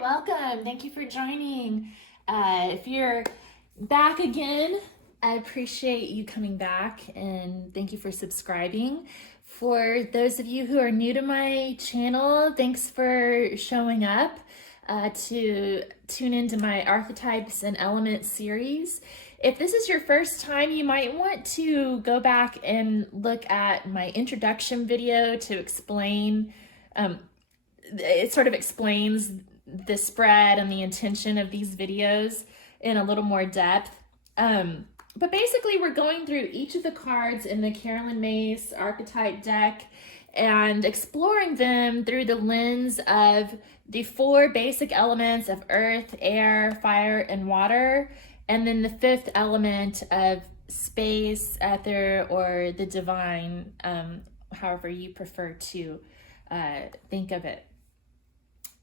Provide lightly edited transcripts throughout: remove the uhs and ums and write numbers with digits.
welcome. Thank you for joining. If you're back again, I appreciate you coming back and thank you for subscribing. For those of you who are new to my channel, thanks for showing up to tune into my Archetypes and Elements series. If this is your first time, you might want to go back and look at my introduction video to explain, it sort of explains the spread and the intention of these videos in a little more depth. But basically we're going through each of the cards in the Carolyn Myss Archetype deck and exploring them through the lens of the 4 basic elements of earth, air, fire, and water, and then the 5th element of space, ether, or the divine, however you prefer to think of it.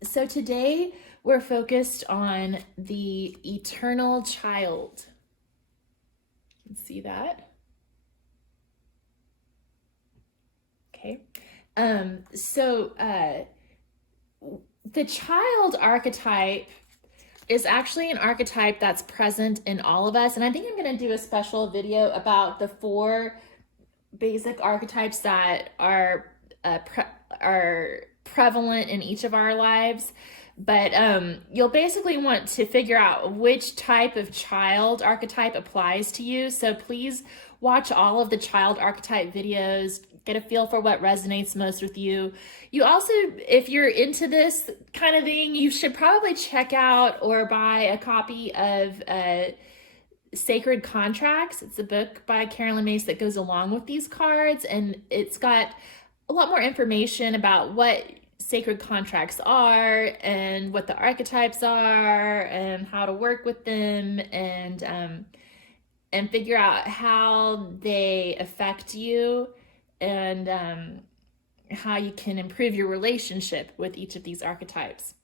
So today we're focused on the eternal child. You can see that. Okay. The child archetype is actually an archetype that's present in all of us. And I think I'm going to do a special video about the 4 basic archetypes that are prevalent in each of our lives. But you'll basically want to figure out which type of child archetype applies to you. So please watch all of the child archetype videos, get a feel for what resonates most with you. You also, if you're into this kind of thing, you should probably check out or buy a copy of Sacred Contracts. It's a book by Carolyn Myss that goes along with these cards, and it's got a lot more information about what sacred contracts are and what the archetypes are and how to work with them and figure out how they affect you and how you can improve your relationship with each of these archetypes.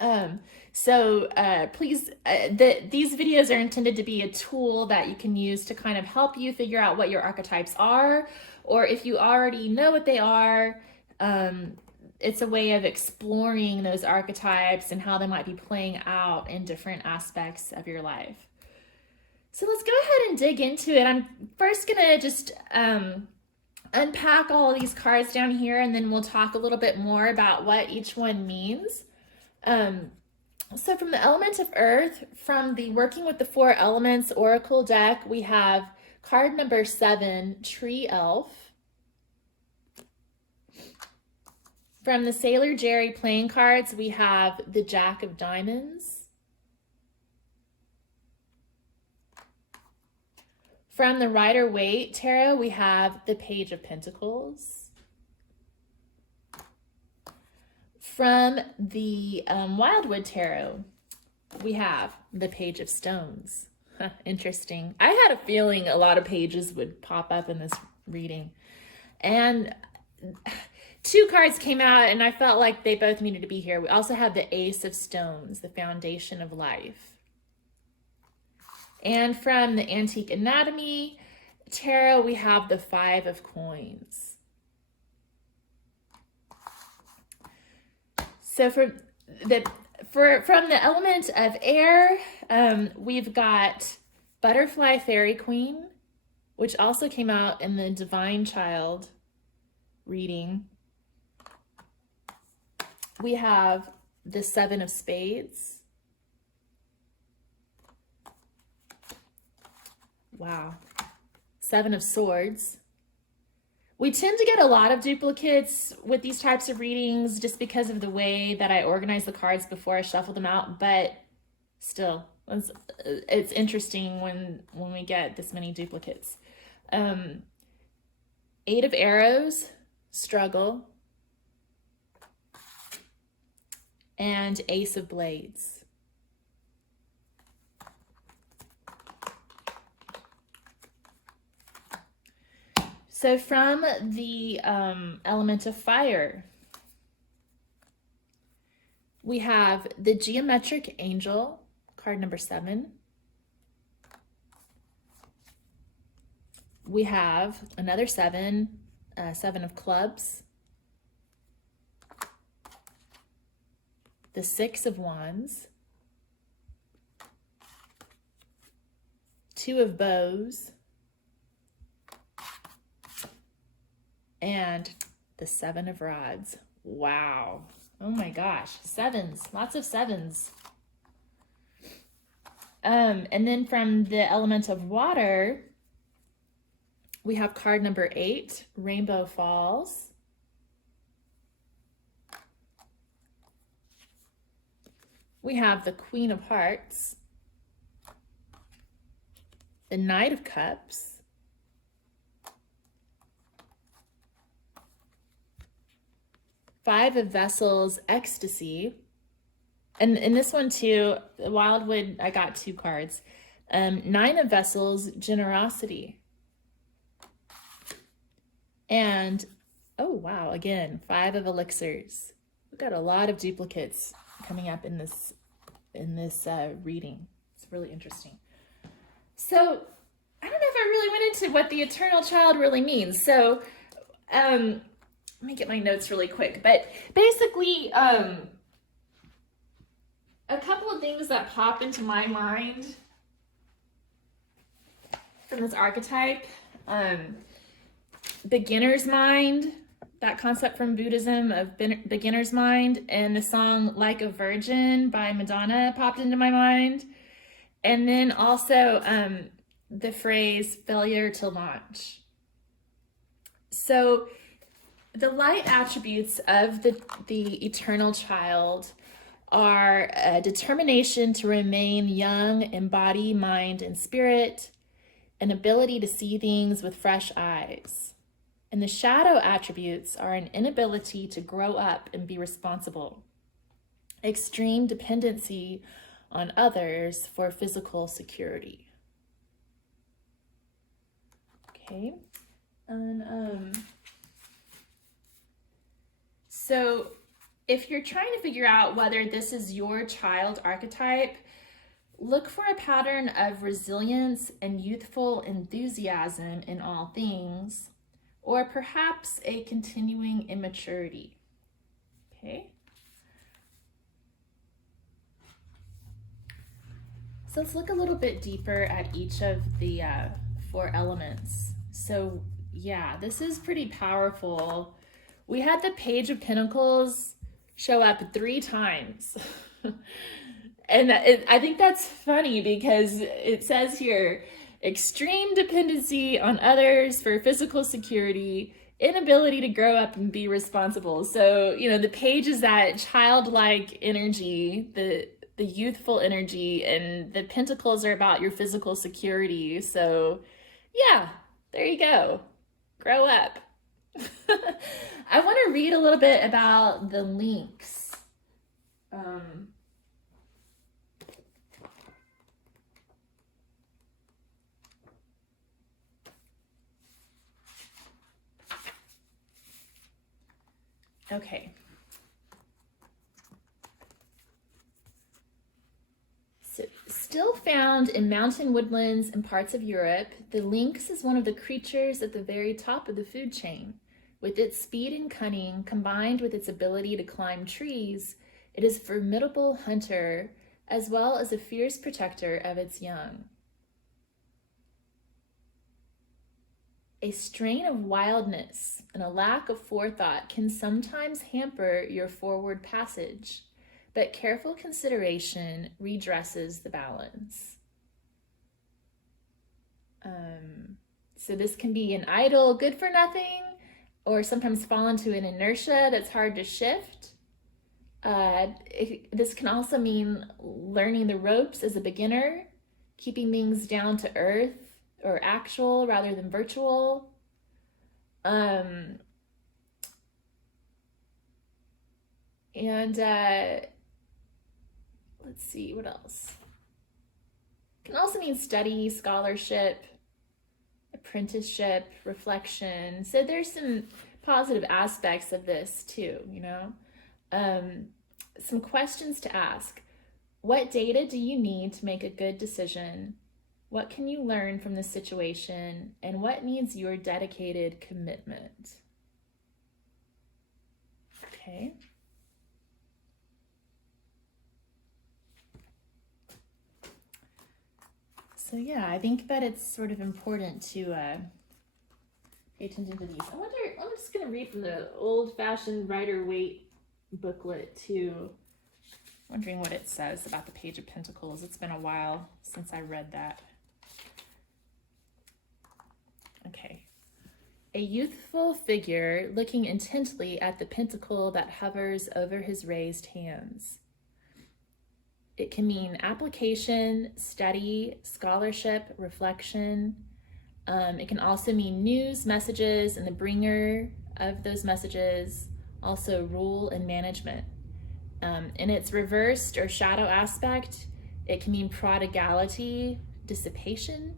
Please, these videos are intended to be a tool that you can use to kind of help you figure out what your archetypes are, or if you already know what they are, it's a way of exploring those archetypes and how they might be playing out in different aspects of your life. So let's go ahead and dig into it. I'm first gonna just unpack all of these cards down here, and then we'll talk a little bit more about what each one means. So from the element of earth, from the Working with the 4 Elements Oracle deck, we have card number 7, Tree Elf. From the Sailor Jerry playing cards, we have the Jack of Diamonds. From the Rider Waite Tarot, we have the Page of Pentacles. From the Wildwood Tarot, we have the Page of Stones. Interesting. I had a feeling a lot of pages would pop up in this reading. And 2 cards came out and I felt like they both needed to be here. We also have the Ace of Stones, the Foundation of Life. And from the Antique Anatomy Tarot, we have the 5 of Coins. So from the element of air, we've got Butterfly Fairy Queen, which also came out in the Divine Child reading. We have the 7 of Spades. Wow. 7 of Swords. We tend to get a lot of duplicates with these types of readings just because of the way that I organize the cards before I shuffle them out, but still, it's interesting when we get this many duplicates. 8 of Arrows, Struggle. And Ace of Blades. So from the element of fire, we have the Geometric Angel, card number 7. We have another 7, 7 of Clubs. the Six of Wands, Two of Bows, and the Seven of Rods. Wow. Oh my gosh. Sevens. Lots of sevens. And then from the element of water, we have card number 8, Rainbow Falls. We have the Queen of Hearts, the Knight of Cups, Five of Vessels, Ecstasy. And in this one too, Wildwood, I got 2 cards. Nine of Vessels, Generosity. And, oh wow, again, 5 of Elixirs. We've got a lot of duplicates coming up in this reading. It's really interesting. So, I don't know if I really went into what the eternal child really means. So, let me get my notes really quick. But basically, a couple of things that pop into my mind from this archetype. Beginner's mind, that concept from Buddhism of beginner's mind, and the song Like a Virgin by Madonna popped into my mind. And then also the phrase failure to launch. So the light attributes of the eternal child are a determination to remain young in body, mind, and spirit, an ability to see things with fresh eyes. And the shadow attributes are an inability to grow up and be responsible, extreme dependency on others for physical security. Okay, and so if you're trying to figure out whether this is your child archetype, look for a pattern of resilience and youthful enthusiasm in all things, or perhaps a continuing immaturity. Okay. So let's look a little bit deeper at each of the 4 elements. So yeah, this is pretty powerful. We had the Page of Pentacles show up 3 times. And I think that's funny because it says here, extreme dependency on others for physical security, inability to grow up and be responsible. So, you know, the page is that childlike energy, the youthful energy, and the pentacles are about your physical security. So yeah, there you go. Grow up. I want to read a little bit about the links. Okay. So, still found in mountain woodlands and parts of Europe, the lynx is one of the creatures at the very top of the food chain. With its speed and cunning, combined with its ability to climb trees, it is a formidable hunter, as well as a fierce protector of its young. A strain of wildness and a lack of forethought can sometimes hamper your forward passage, but careful consideration redresses the balance. So this can be an idle good for nothing, or sometimes fall into an inertia that's hard to shift. This can also mean learning the ropes as a beginner, keeping things down to earth or actual rather than virtual. Let's see, what else? Can also mean study, scholarship, apprenticeship, reflection. So there's some positive aspects of this too, you know. Some questions to ask. What data do you need to make a good decision? What can you learn from this situation? And what needs your dedicated commitment? Okay. So yeah, I think that it's sort of important to pay attention to these. I'm just going to read from the old-fashioned Rider-Waite booklet too. Wondering what it says about the Page of Pentacles. It's been a while since I read that. Okay. A youthful figure looking intently at the pentacle that hovers over his raised hands. It can mean application, study, scholarship, reflection. It can also mean news, messages, and the bringer of those messages. Also rule and management. In its reversed or shadow aspect, it can mean prodigality, dissipation,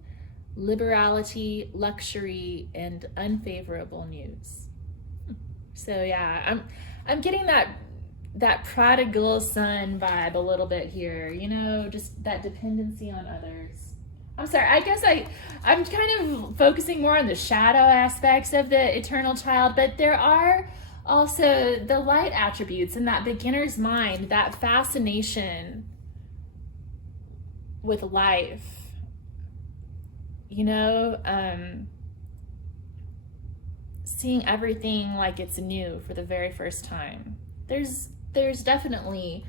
liberality, luxury, and unfavorable news. So yeah, I'm getting that prodigal son vibe a little bit here, you know, just that dependency on others. I'm sorry, I guess I'm kind of focusing more on the shadow aspects of the eternal child, but there are also the light attributes in that beginner's mind, that fascination with life, you know, seeing everything like it's new for the very first time. There's definitely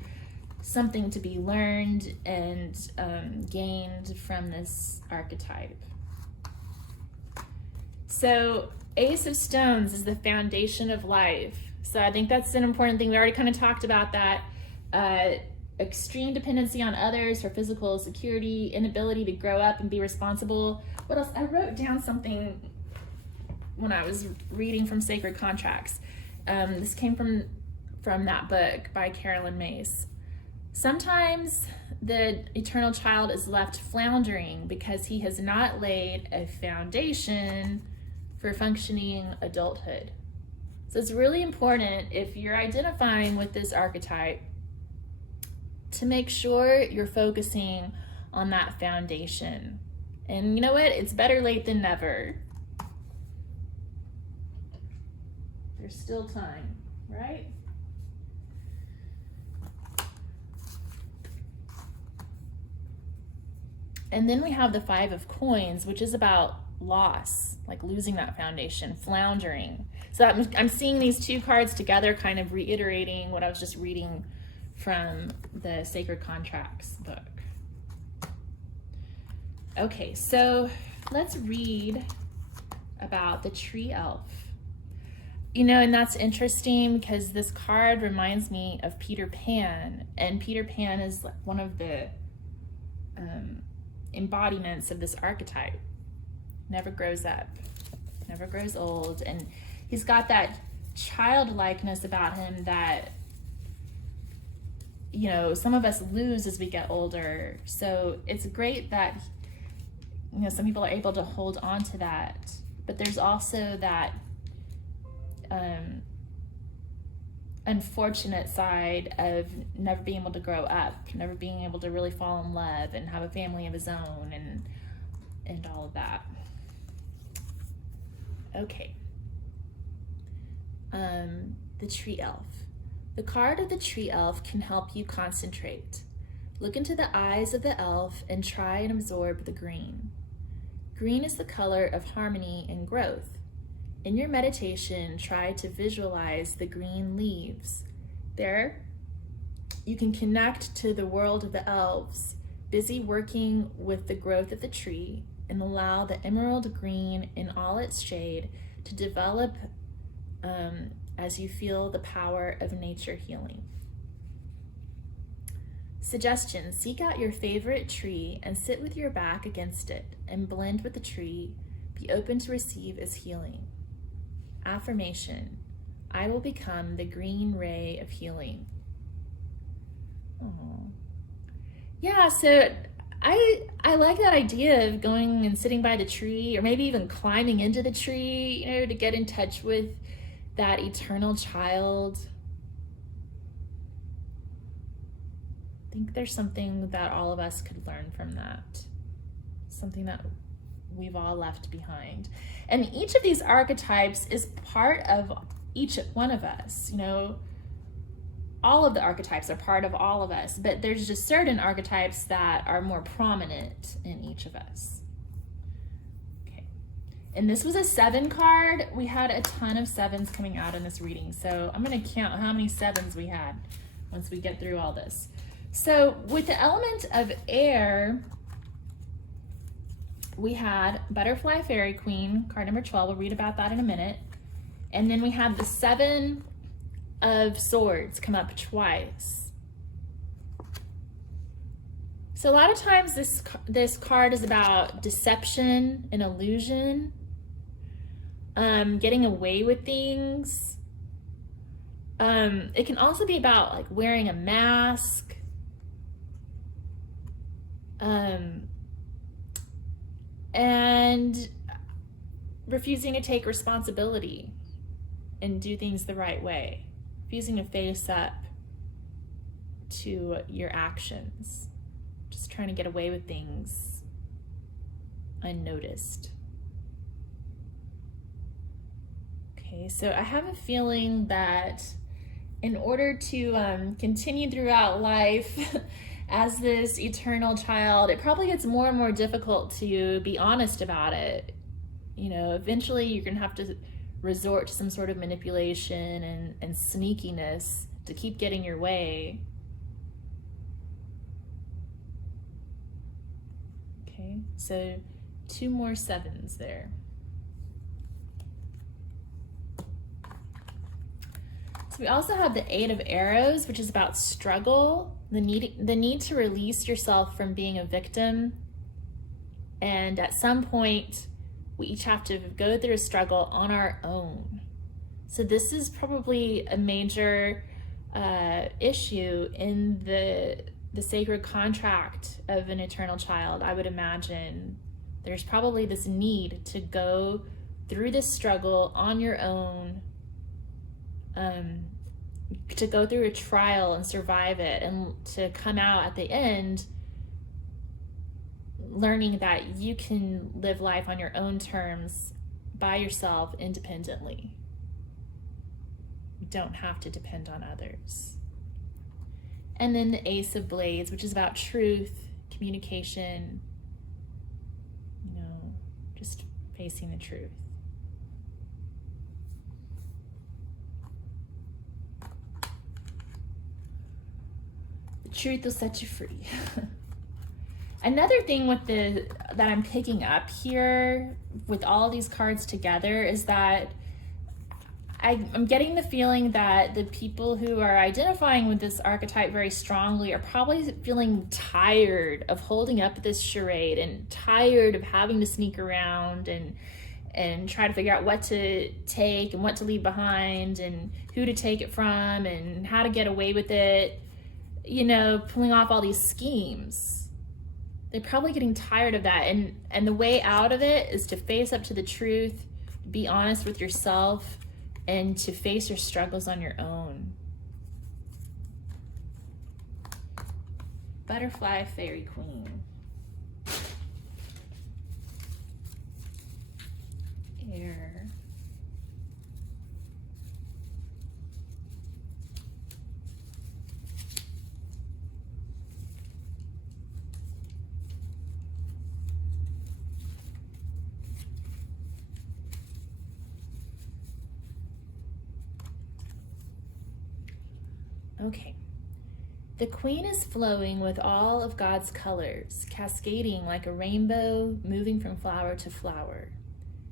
something to be learned and gained from this archetype. So Ace of Stones is the foundation of life. So I think that's an important thing. We already kind of talked about that. Extreme dependency on others for physical security, inability to grow up and be responsible. What else? I wrote down something when I was reading from Sacred Contracts. This came from that book by Myss. Sometimes the eternal child is left floundering because he has not laid a foundation for functioning adulthood. So it's really important, if you're identifying with this archetype, to make sure you're focusing on that foundation. And you know what? It's better late than never. There's still time, right? And then we have the Five of Coins, which is about loss, like losing that foundation, floundering. So I'm seeing these two cards together, kind of reiterating what I was just reading from the Sacred Contracts book. Okay, so let's read about the tree elf. You know, and that's interesting because this card reminds me of Peter Pan, and Peter Pan is one of the embodiments of this archetype. Never grows up, never grows old, and he's got that childlikeness about him that, you know, some of us lose as we get older. So it's great that, you know, some people are able to hold on to that, but there's also that unfortunate side of never being able to grow up, never being able to really fall in love and have a family of his own, and all of that. Okay. The tree elf. The card of the tree elf can help you concentrate. Look into the eyes of the elf and try and absorb the green. Green is the color of harmony and growth. In your meditation, try to visualize the green leaves. There, you can connect to the world of the elves, busy working with the growth of the tree, and allow the emerald green in all its shade to develop as you feel the power of nature healing. Suggestion: seek out your favorite tree and sit with your back against it and blend with the tree. Be open to receive its healing. Affirmation: I will become the green ray of healing. Oh, yeah, so I like that idea of going and sitting by the tree, or maybe even climbing into the tree, you know, to get in touch with that eternal child. I think there's something that all of us could learn from that, something that we've all left behind. And each of these archetypes is part of each one of us, you know. all of the archetypes are part of all of us, but there's just certain archetypes that are more prominent in each of us. Okay. And this was a 7 card. We had a ton of 7s coming out in this reading. So I'm going to count how many 7s we had once we get through all this. So with the element of air, we had Butterfly Fairy Queen, card number 12. We'll read about that in a minute. And then we had the 7 of Swords come up twice. So a lot of times this card is about deception and illusion, getting away with things. It can also be about like wearing a mask, and refusing to take responsibility and do things the right way, refusing to face up to your actions, just trying to get away with things unnoticed. Okay, so I have a feeling that in order to continue throughout life as this eternal child, it probably gets more and more difficult to be honest about it. You know, eventually you're gonna have to resort to some sort of manipulation and sneakiness to keep getting your way. Okay, so 2 more 7s there. So we also have the 8 of Arrows, which is about struggle, the need to release yourself from being a victim. And at some point, we each have to go through a struggle on our own. So this is probably a major issue in the sacred contract of an eternal child. I would imagine there's probably this need to go through this struggle on your own, to go through a trial and survive it, and to come out at the end learning that you can live life on your own terms, by yourself, independently. You don't have to depend on others. And then the Ace of Blades, which is about truth, communication, you know, just facing the truth. The truth will set you free. Another thing with that I'm picking up here with all these cards together is that I'm getting the feeling that the people who are identifying with this archetype very strongly are probably feeling tired of holding up this charade, and tired of having to sneak around and try to figure out what to take and what to leave behind and who to take it from and how to get away with it, you know, pulling off all these schemes. They're probably getting tired of that, and the way out of it is to face up to the truth, be honest with yourself, and to face your struggles on your own. Butterfly Fairy Queen. Air. Okay. The Queen is flowing with all of God's colors, cascading like a rainbow, moving from flower to flower.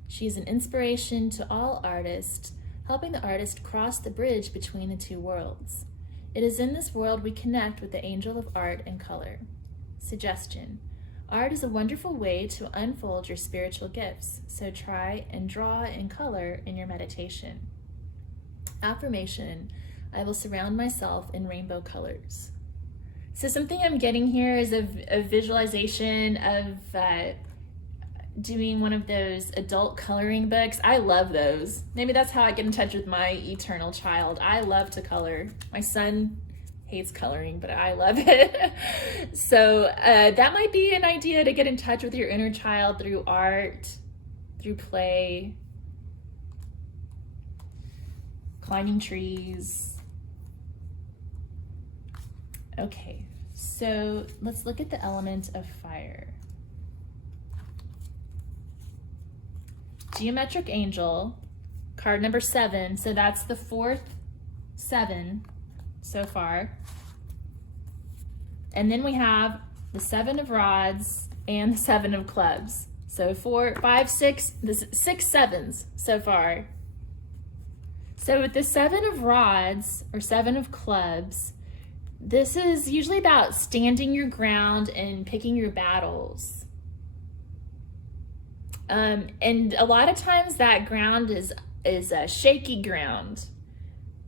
She is an inspiration to all artists, helping the artist cross the bridge between the two worlds. It is in this world we connect with the angel of art and color. Suggestion: art is a wonderful way to unfold your spiritual gifts, so try and draw in color in your meditation. Affirmation: I will surround myself in rainbow colors. So something I'm getting here is a visualization of doing one of those adult coloring books. I love those. Maybe that's how I get in touch with my eternal child. I love to color. My son hates coloring, but I love it. So that might be an idea to get in touch with your inner child through art, through play, climbing trees, Okay, so let's look at the element of fire. Geometric Angel, card number 7. So that's the 4th 7 so far. And then we have the 7 of Rods and the 7 of Clubs. So 4, 5, 6, this 6 sevens so far. So with the 7 of Rods or 7 of Clubs, this is usually about standing your ground and picking your battles. And a lot of times that ground is a shaky ground.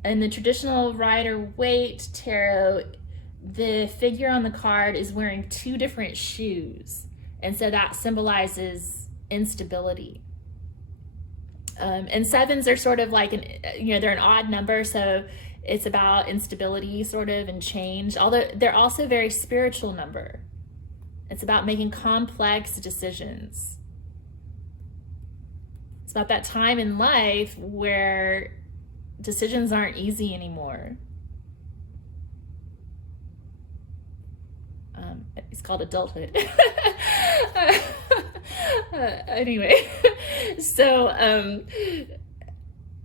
In the traditional Rider-Waite Tarot, the figure on the card is wearing 2 different shoes. And so that symbolizes instability. And 7s are sort of like, they're an odd number, so it's about instability sort of and change, although they're also a very spiritual number. It's about making complex decisions. It's about that time in life where decisions aren't easy anymore. It's called adulthood. Anyway, so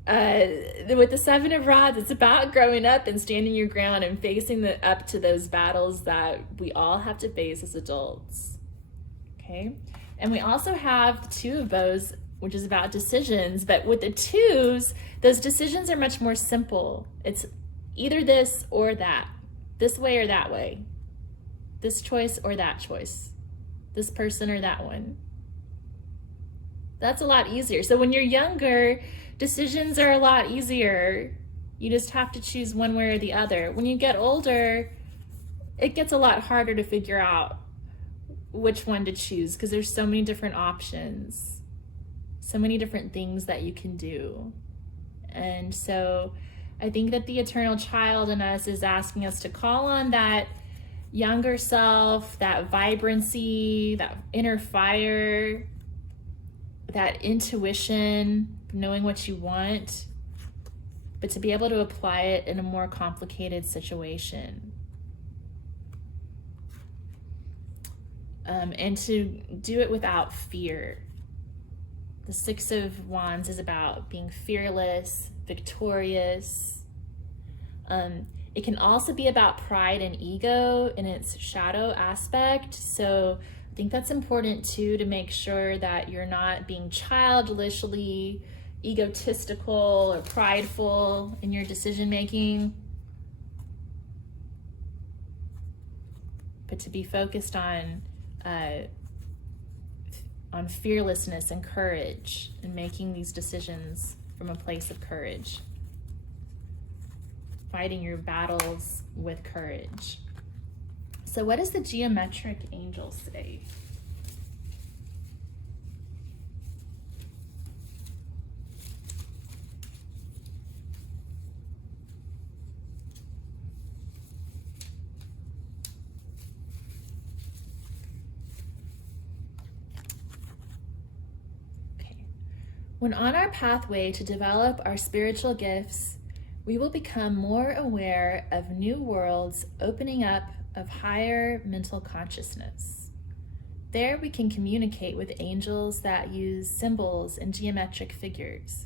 with the 7 of Rods, it's about growing up and standing your ground and facing up to those battles that we all have to face as adults. Okay, and we also have the 2 of Bows, which is about decisions, but with the 2s, those decisions are much more simple. It's either this or that, this way or that way, this choice or that choice, this person or that one. That's a lot easier. So when you're younger, decisions are a lot easier. You just have to choose one way or the other. When you get older, it gets a lot harder to figure out which one to choose because there's so many different options, so many different things that you can do. And so I think that the eternal child in us is asking us to call on that younger self, that vibrancy, that inner fire, that intuition, knowing what you want, but to be able to apply it in a more complicated situation. And to do it without fear. The 6 of Wands is about being fearless, victorious. It can also be about pride and ego in its shadow aspect. So I think that's important too, to make sure that you're not being childishly egotistical or prideful in your decision making, but to be focused on fearlessness and courage and making these decisions from a place of courage. Fighting your battles with courage. So what does the geometric angel say? Okay. When on our pathway to develop our spiritual gifts, we will become more aware of new worlds opening up of higher mental consciousness. There we can communicate with angels that use symbols and geometric figures,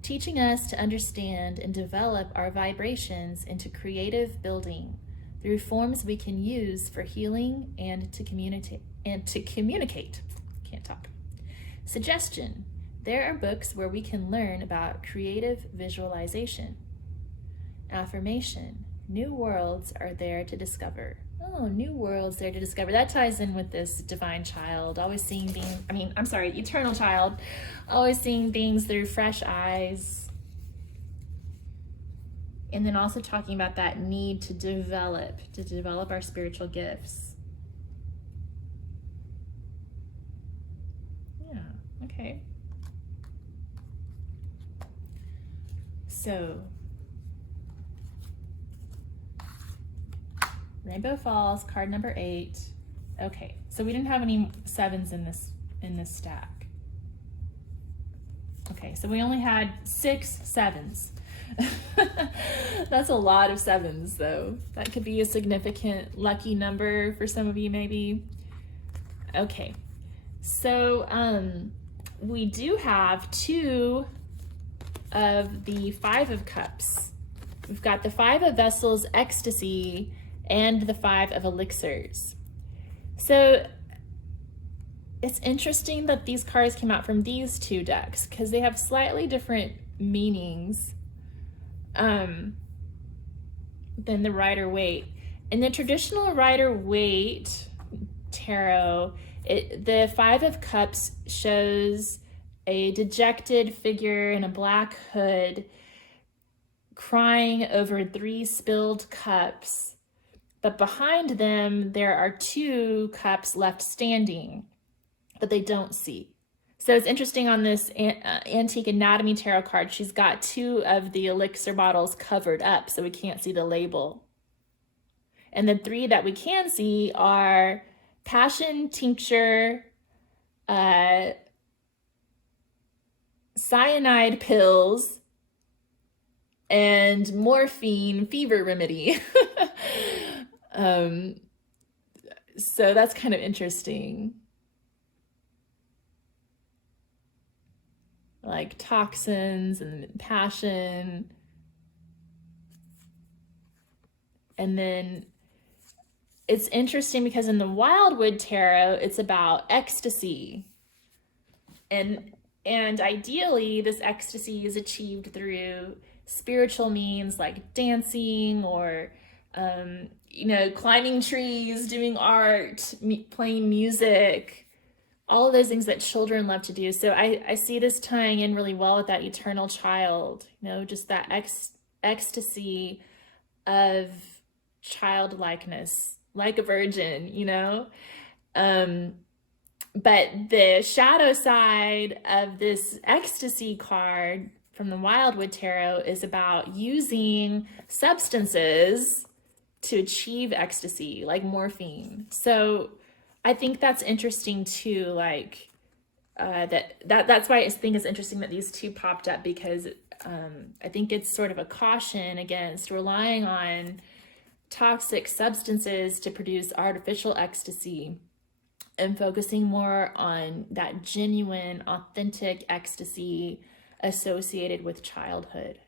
teaching us to understand and develop our vibrations into creative building through forms we can use for healing and to communicate. Can't talk. Suggestion: there are books where we can learn about creative visualization. Affirmation: new worlds are there to discover. Oh, new worlds there to discover. That ties in with this divine child, always seeing things, eternal child, always seeing things through fresh eyes. And then also talking about that need to develop our spiritual gifts. Yeah, okay. So, Rainbow Falls, card number 8. Okay, so we didn't have any 7s in this stack. Okay, so we only had 6 7s. That's a lot of sevens, though. That could be a significant lucky number for some of you, maybe. Okay, so we do have two of the Five of Cups. We've got the Five of Vessels, Ecstasy, and the Five of Elixirs. So it's interesting that these cards came out from these two decks because they have slightly different meanings than the Rider-Waite. In the traditional Rider-Waite tarot, the Five of Cups shows a dejected figure in a black hood crying over 3 spilled cups, but behind them there are 2 cups left standing, but they don't see. So it's interesting on this Antique Anatomy tarot card, she's got 2 of the elixir bottles covered up so we can't see the label. And the 3 that we can see are Passion Tincture, cyanide pills, and morphine fever remedy. So that's kind of interesting. Like toxins and passion. And then it's interesting because in the Wildwood Tarot, it's about ecstasy. And ideally, this ecstasy is achieved through spiritual means like dancing or, climbing trees, doing art, playing music, all of those things that children love to do. So I see this tying in really well with that eternal child, just that ecstasy of childlikeness, like a virgin, But the shadow side of this ecstasy card from the Wildwood Tarot is about using substances to achieve ecstasy, like morphine. So I think that's interesting too. Like that's why I think it's interesting that these two popped up, because I think it's sort of a caution against relying on toxic substances to produce artificial ecstasy and focusing more on that genuine, authentic ecstasy associated with childhood.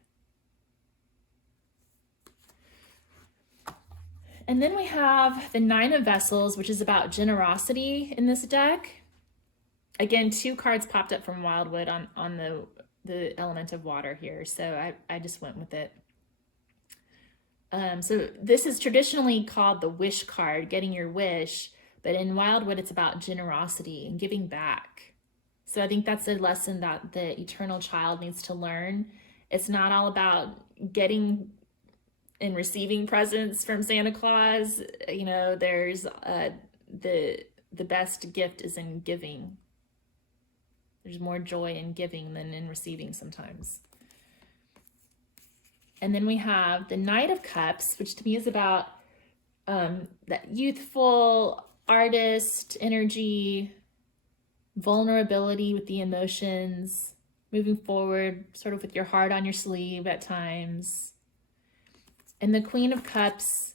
And then we have the Nine of Vessels, which is about generosity in this deck. Again, 2 cards popped up from Wildwood on the element of water here, so I just went with it. So this is traditionally called the wish card, getting your wish, but in Wildwood, it's about generosity and giving back. So I think that's a lesson that the eternal child needs to learn. It's not all about getting and receiving presents from Santa Claus. There's the best gift is in giving. There's more joy in giving than in receiving sometimes. And then we have the Knight of Cups, which to me is about that youthful artist energy, vulnerability with the emotions, moving forward sort of with your heart on your sleeve at times. And the Queen of Cups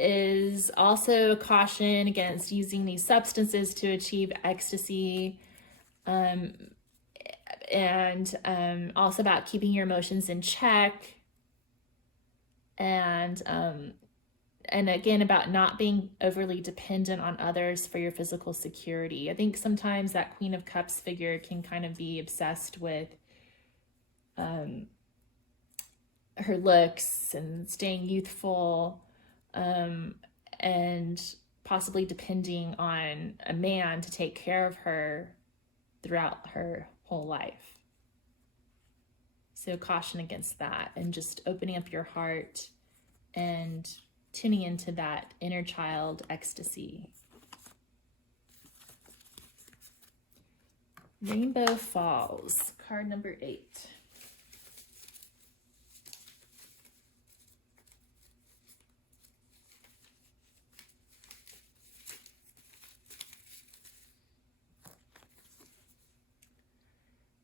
is also a caution against using these substances to achieve ecstasy, and also about keeping your emotions in check, and again about not being overly dependent on others for your physical security. I think sometimes that Queen of Cups figure can kind of be obsessed with her looks and staying youthful, and possibly depending on a man to take care of her throughout her whole life. So caution against that, and just opening up your heart and tuning into that inner child ecstasy. Rainbow Falls, card number 8.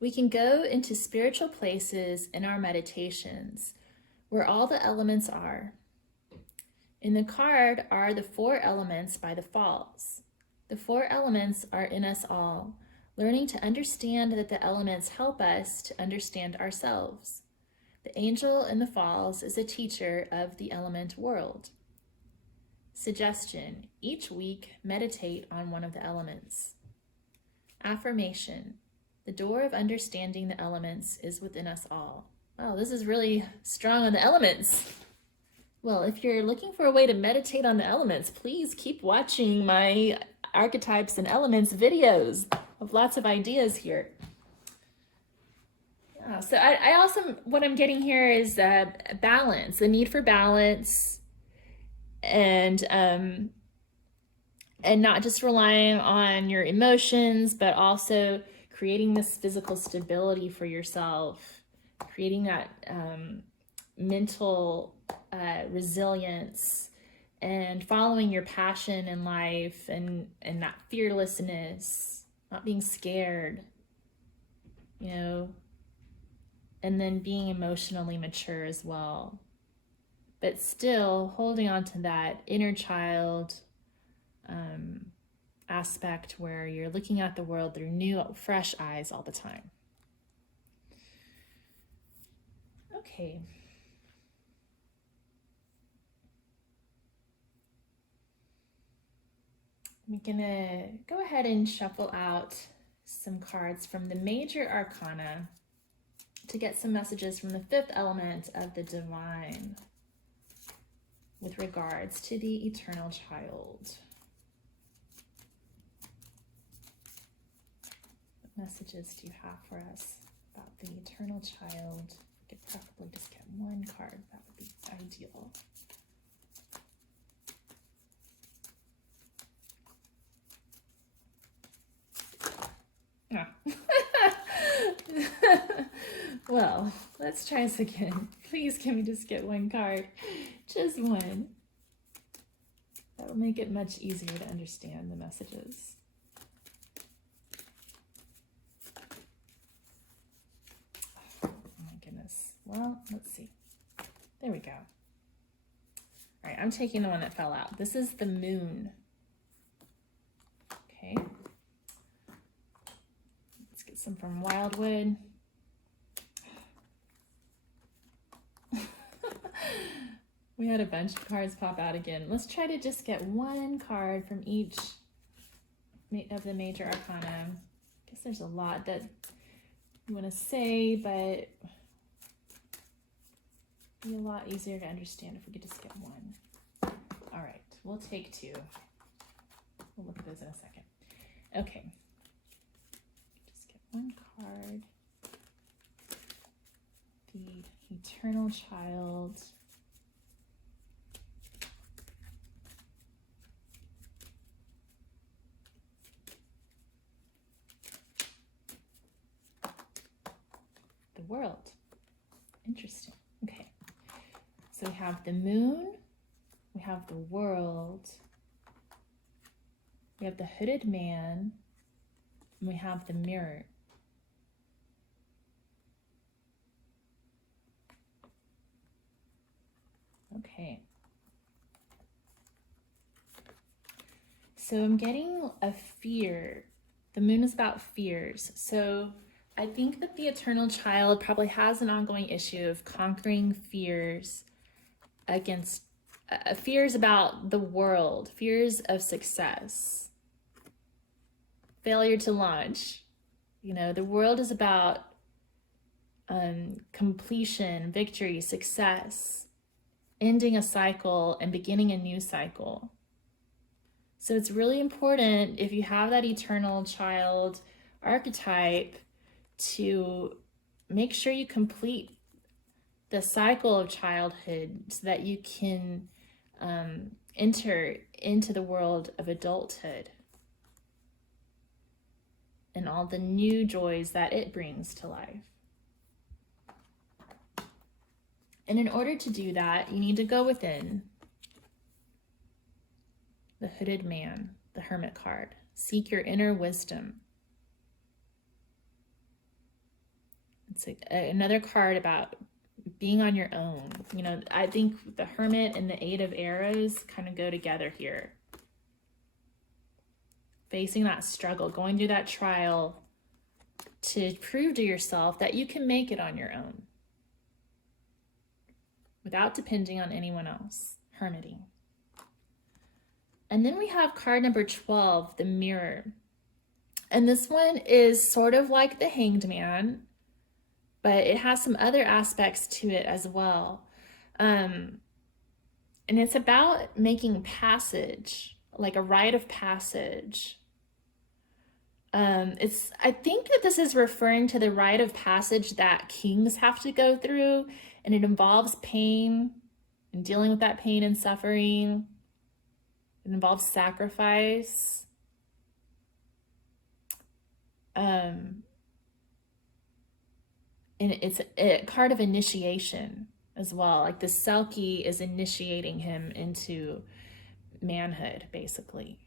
We can go into spiritual places in our meditations where all the elements are. In the card are the 4 elements by the Falls. The 4 elements are in us all, learning to understand that the elements help us to understand ourselves. The angel in the Falls is a teacher of the element world. Suggestion: each week, meditate on one of the elements. Affirmation: the door of understanding the elements is within us all. Wow, this is really strong on the elements. Well, if you're looking for a way to meditate on the elements, please keep watching my archetypes and elements videos. I have lots of ideas here. Yeah, so I also, what I'm getting here is balance, the need for balance, and not just relying on your emotions, but also creating this physical stability for yourself, creating that mental resilience, and following your passion in life, and that fearlessness, not being scared, you know, and then being emotionally mature as well, but still holding on to that inner child aspect where you're looking at the world through new, fresh eyes all the time. Okay. I'm gonna go ahead and shuffle out some cards from the major arcana to get some messages from the 5th element of the divine with regards to the eternal child. What messages do you have for us about the eternal child? We could preferably just get one card. That would be ideal. Yeah. Well, let's try this again. Please, can we just get one card? Just one. That'll make it much easier to understand the messages. Oh my goodness. Well, let's see. There we go. All right, I'm taking the one that fell out. This is the moon. Okay. Let's get some from Wildwood. We had a bunch of cards pop out again. Let's try to just get one card from each of the major arcana. I guess there's a lot that you want to say, but it'd be a lot easier to understand if we could just get one. All right, we'll take 2. We'll look at those in a second. Okay. Just get one card. The eternal child. The world. Interesting. Okay. So we have the moon, we have the world, we have the hooded man, and we have the mirror. Okay. So I'm getting a fear. The moon is about fears. So I think that the eternal child probably has an ongoing issue of conquering fears against fears about the world, fears of success, failure to launch. You know, the world is about completion, victory, success, ending a cycle and beginning a new cycle. So it's really important, if you have that eternal child archetype, to make sure you complete the cycle of childhood so that you can enter into the world of adulthood and all the new joys that it brings to life. And in order to do that, you need to go within. The hooded man, the hermit card. Seek your inner wisdom. It's another card about being on your own. You know, I think the Hermit and the Eight of Arrows kind of go together here. Facing that struggle, going through that trial to prove to yourself that you can make it on your own without depending on anyone else. Hermiting. And then we have card number 12, the Mirror. And this one is sort of like the Hanged Man, but it has some other aspects to it as well. And it's about making passage, like a rite of passage. I think that this is referring to the rite of passage that kings have to go through, and it involves pain and dealing with that pain and suffering. It involves sacrifice. And it's a card of initiation as well. Like the Selkie is initiating him into manhood, basically.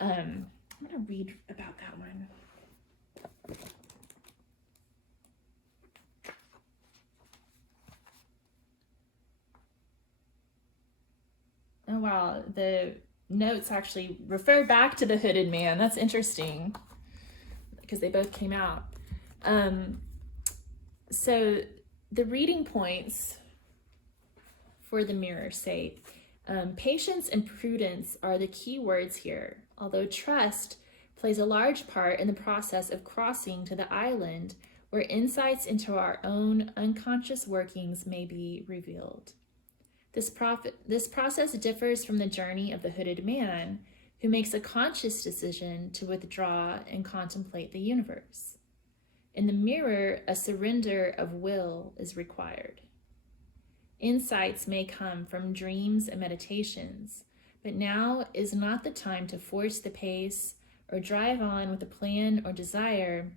I'm going to read about that one. Oh, wow. The notes actually refer back to the Hooded Man. That's interesting because they both came out. So the reading points for the Mirror say, patience and prudence are the key words here, although trust plays a large part in the process of crossing to the island where insights into our own unconscious workings may be revealed. This process differs from the journey of the Hooded Man, who makes a conscious decision to withdraw and contemplate the universe. In the Mirror, a surrender of will is required. Insights may come from dreams and meditations, but now is not the time to force the pace or drive on with a plan or desire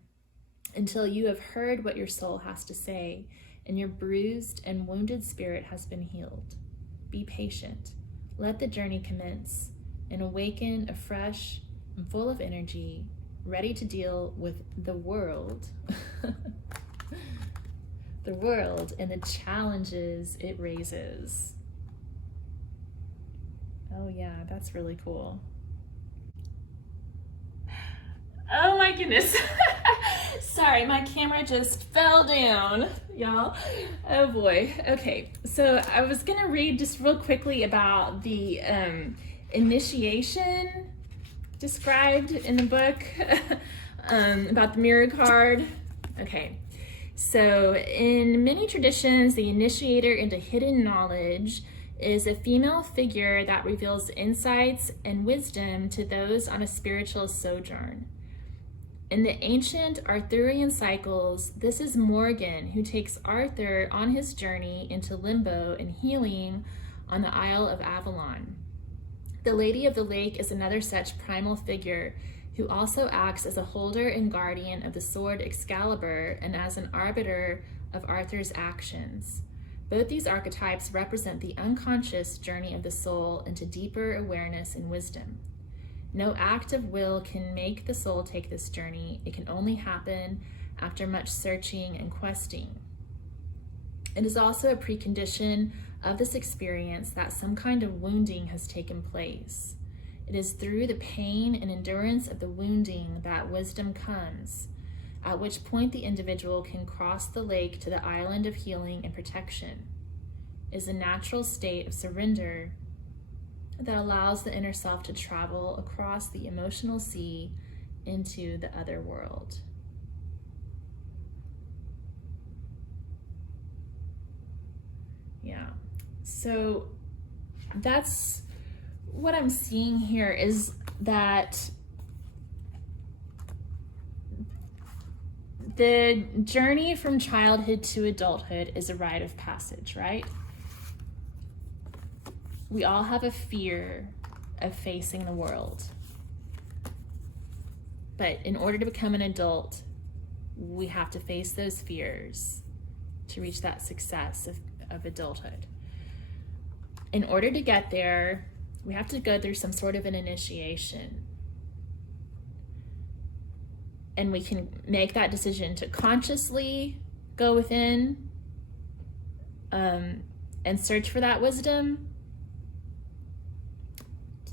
until you have heard what your soul has to say and your bruised and wounded spirit has been healed. Be patient. Let the journey commence and awaken afresh and full of energy, ready to deal with the world, the world and the challenges it raises. Oh yeah, that's really cool. Oh my goodness. Sorry, my camera just fell down, y'all. Oh boy. Okay, so I was gonna read just real quickly about the initiation described in the book about the Mirror card. Okay, so in many traditions, the initiator into hidden knowledge is a female figure that reveals insights and wisdom to those on a spiritual sojourn. In the ancient Arthurian cycles, this is Morgan who takes Arthur on his journey into limbo and healing on the Isle of Avalon. The Lady of the Lake is another such primal figure who also acts as a holder and guardian of the sword Excalibur and as an arbiter of Arthur's actions. Both these archetypes represent the unconscious journey of the soul into deeper awareness and wisdom. No act of will can make the soul take this journey. It can only happen after much searching and questing. It is also a precondition of this experience that some kind of wounding has taken place. It is through the pain and endurance of the wounding that wisdom comes, at which point the individual can cross the lake to the island of healing and protection. It is a natural state of surrender that allows the inner self to travel across the emotional sea into the other world. Yeah, so that's what I'm seeing here, is that the journey from childhood to adulthood is a rite of passage, right? We all have a fear of facing the world. But in order to become an adult, we have to face those fears to reach that success of adulthood. In order to get there, we have to go through some sort of an initiation. and we can make that decision to consciously go within and search for that wisdom,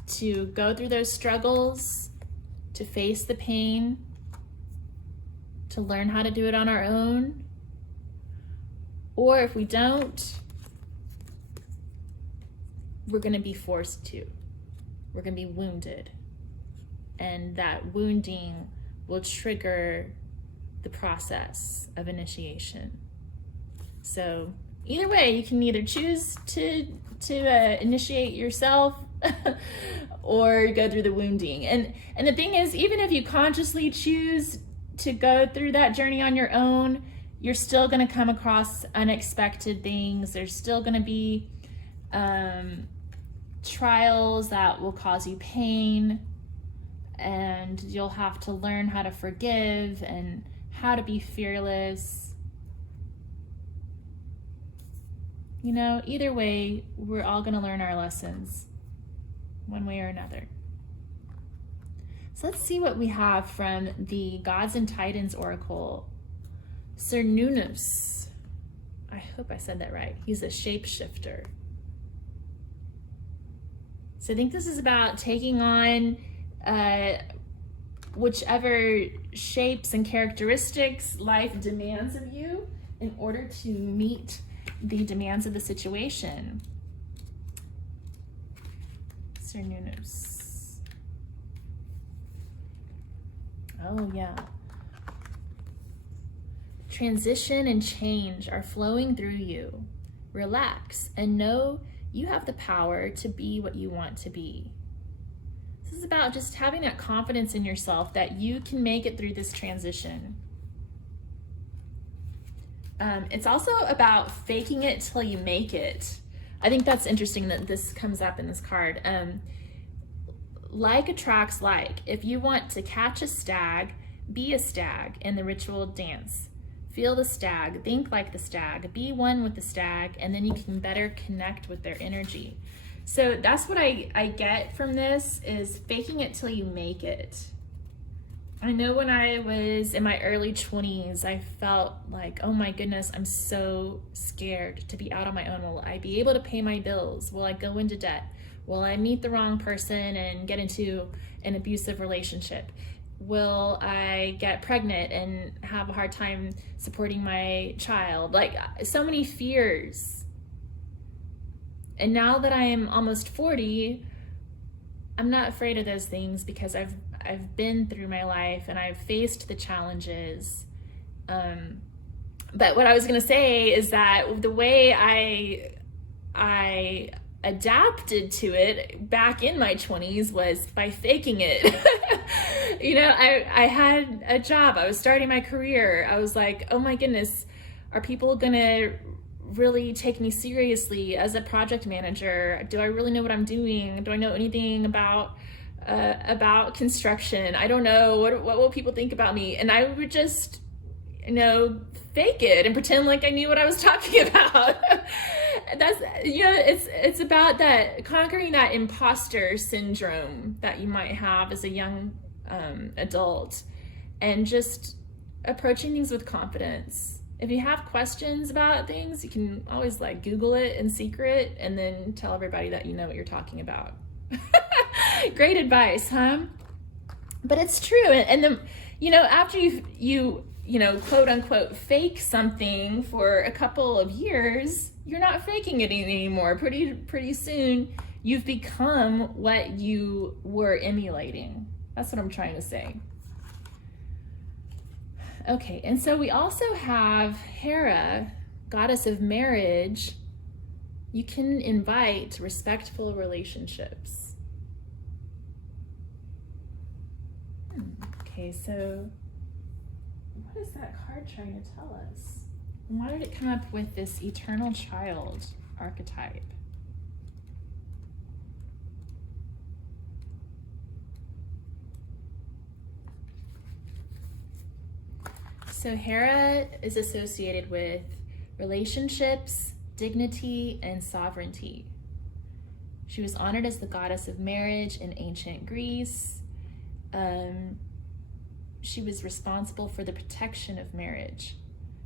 to go through those struggles, to face the pain, to learn how to do it on our own. Or if we don't, we're going to be forced to. We're going to be wounded. And that wounding will trigger the process of initiation. So either way, you can either choose to initiate yourself or go through the wounding. And the thing is, even if you consciously choose to go through that journey on your own, you're still going to come across unexpected things. There's still going to be trials that will cause you pain, and you'll have to learn how to forgive and how to be fearless. You know, either way, we're all going to learn our lessons one way or another. So let's see what we have from the Gods and Titans Oracle. Cernunnos. I hope I said that right. He's a shapeshifter. So I think this is about taking on whichever shapes and characteristics life demands of you in order to meet the demands of the situation. Cernunnos. Oh yeah. Transition and change are flowing through you. Relax and know you have the power to be what you want to be. This is about just having that confidence in yourself that you can make it through this transition. It's also about faking it till you make it. I think that's interesting that this comes up in this card. Like attracts like. If you want to catch a stag, be a stag in the ritual dance. Feel the stag, think like the stag, be one with the stag, and then you can better connect with their energy. So that's what I get from this, is faking it till you make it. I know when I was in my early 20s, I felt like, oh my goodness, I'm so scared to be out on my own. Will I be able to pay my bills? Will I go into debt? Will I meet the wrong person and get into an abusive relationship? Will I get pregnant and have a hard time supporting my child? Like, so many fears. And now that I am almost 40, I'm not afraid of those things because I've been through my life and I've faced the challenges. But what I was gonna say is that the way I adapted to it back in my 20s was by faking it. You know, I had a job, I was starting my career. I was like, oh my goodness, are people gonna really take me seriously as a project manager? Do I really know what I'm doing? Do I know anything about construction? I don't know. What will people think about me? And I would just, you know, fake it and pretend like I knew what I was talking about. That's, you know, it's about that, conquering that imposter syndrome that you might have as a young adult, and just approaching things with confidence. If you have questions about things, you can always like Google it in secret and then tell everybody that you know what you're talking about. Great advice, huh? But it's true. And then, you know, after you know, quote unquote, fake something for a couple of years, you're not faking it anymore. Pretty soon, you've become what you were emulating. That's what I'm trying to say. Okay, and so we also have Hera, goddess of marriage. You can invite respectful relationships. Okay, so what is that card trying to tell us? Why did it come up with this eternal child archetype? So Hera is associated with relationships, dignity, and sovereignty. She was honored as the goddess of marriage in ancient Greece. she was responsible for the protection of marriage.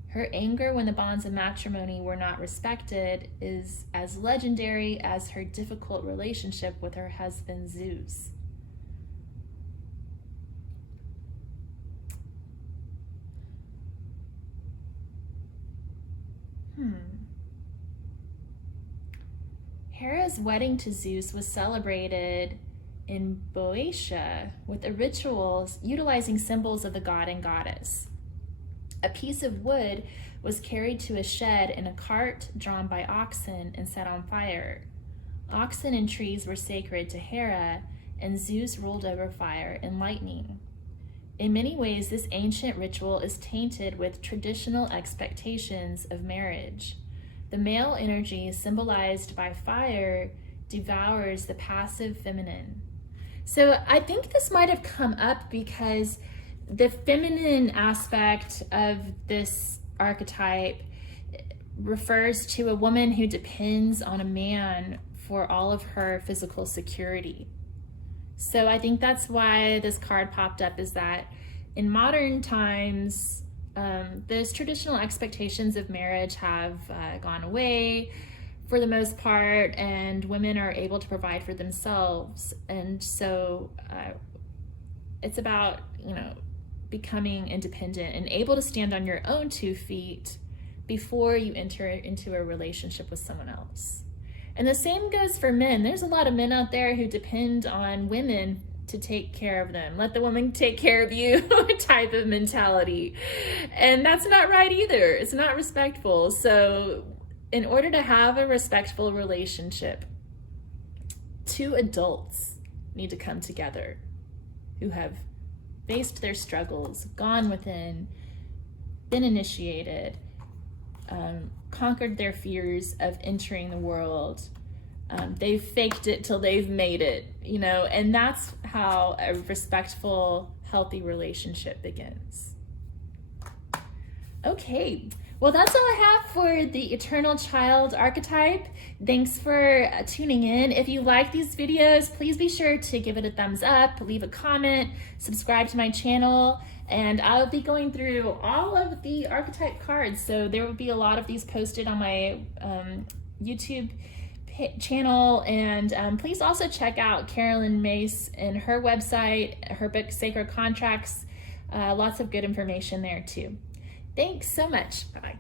Her anger when the bonds of matrimony were not respected is as legendary as her difficult relationship with her husband Zeus. Hera's wedding to Zeus was celebrated in Boeotia with a ritual utilizing symbols of the god and goddess. A piece of wood was carried to a shed in a cart drawn by oxen and set on fire. Oxen and trees were sacred to Hera, and Zeus ruled over fire and lightning. In many ways, this ancient ritual is tainted with traditional expectations of marriage. The male energy, symbolized by fire, devours the passive feminine. So I think this might have come up because the feminine aspect of this archetype refers to a woman who depends on a man for all of her physical security. So I think that's why this card popped up, is that in modern times, those traditional expectations of marriage have gone away for the most part, and women are able to provide for themselves. And so it's about, becoming independent and able to stand on your own 2 feet before you enter into a relationship with someone else. And the same goes for men. There's a lot of men out there who depend on women to take care of them. Let the woman take care of you type of mentality. And that's not right either. It's not respectful. So in order to have a respectful relationship, 2 adults need to come together who have faced their struggles, gone within, been initiated, conquered their fears of entering the world. They've faked it till they've made it, and that's how a respectful, healthy relationship begins. Okay, well, that's all I have for the Eternal Child archetype. Thanks for tuning in. If you like these videos, please be sure to give it a thumbs up, leave a comment, subscribe to my channel, and I'll be going through all of the archetype cards. So there will be a lot of these posted on my YouTube channel, and please also check out Carolyn Myss and her website, her book Sacred Contracts. Lots of good information there too. Thanks so much. Bye.